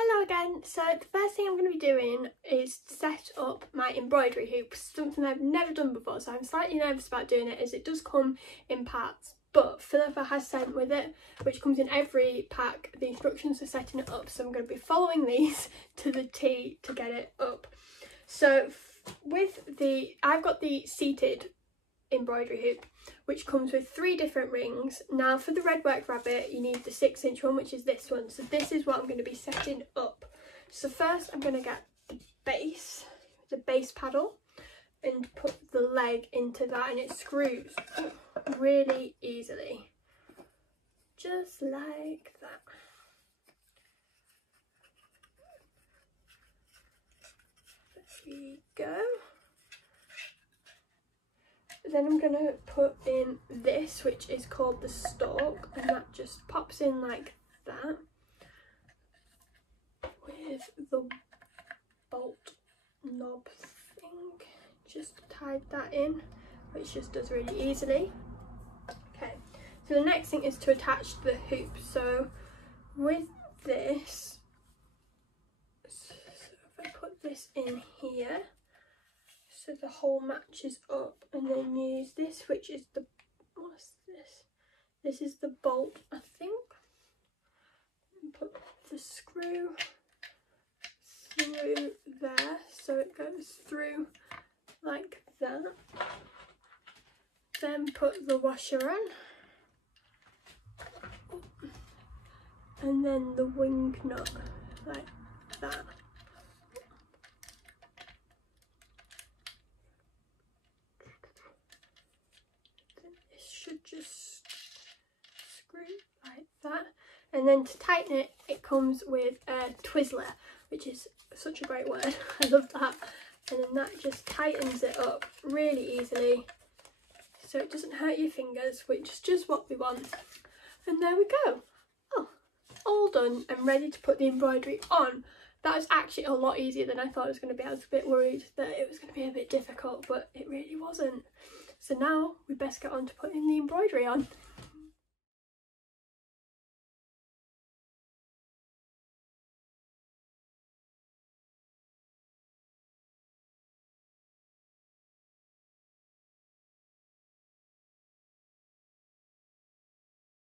Hello again. So the first thing I'm going to be doing is set up my embroidery hoops, something I've never done before, so I'm slightly nervous about doing it as it does come in parts, but Philippa has sent with it, which comes in every pack, the instructions for setting it up, so I'm going to be following these to the T to get it up. So I've got the seated embroidery hoop, which comes with 3 different rings. Now for the Redwork Rabbit you need the 6-inch one, which is this one, so this is what I'm going to be setting up. So first I'm going to get the base paddle and put the leg into that, and it screws really easily, just like that. There we go. Then I'm going to put in this, which is called the stalk, and that just pops in like that with the bolt knob thing. Just tied that in, which just does really easily. Okay, so the next thing is to attach the hoop. So with this, so if I put this in here, so the hole matches up, and then use this, which is the, what's this? This is the bolt, I think. And put the screw through there, so it goes through like that. Then put the washer on, and then the wing nut like that. Should just screw like that, and then to tighten it, it comes with a Twizzler, which is such a great word. I love that. And then that just tightens it up really easily, so it doesn't hurt your fingers, which is just what we want. And there we go. Oh, all done and ready to put the embroidery on. That was actually a lot easier than I thought it was going to be. I was a bit worried that it was going to be a bit difficult, but it really wasn't. So now we best get on to putting the embroidery on.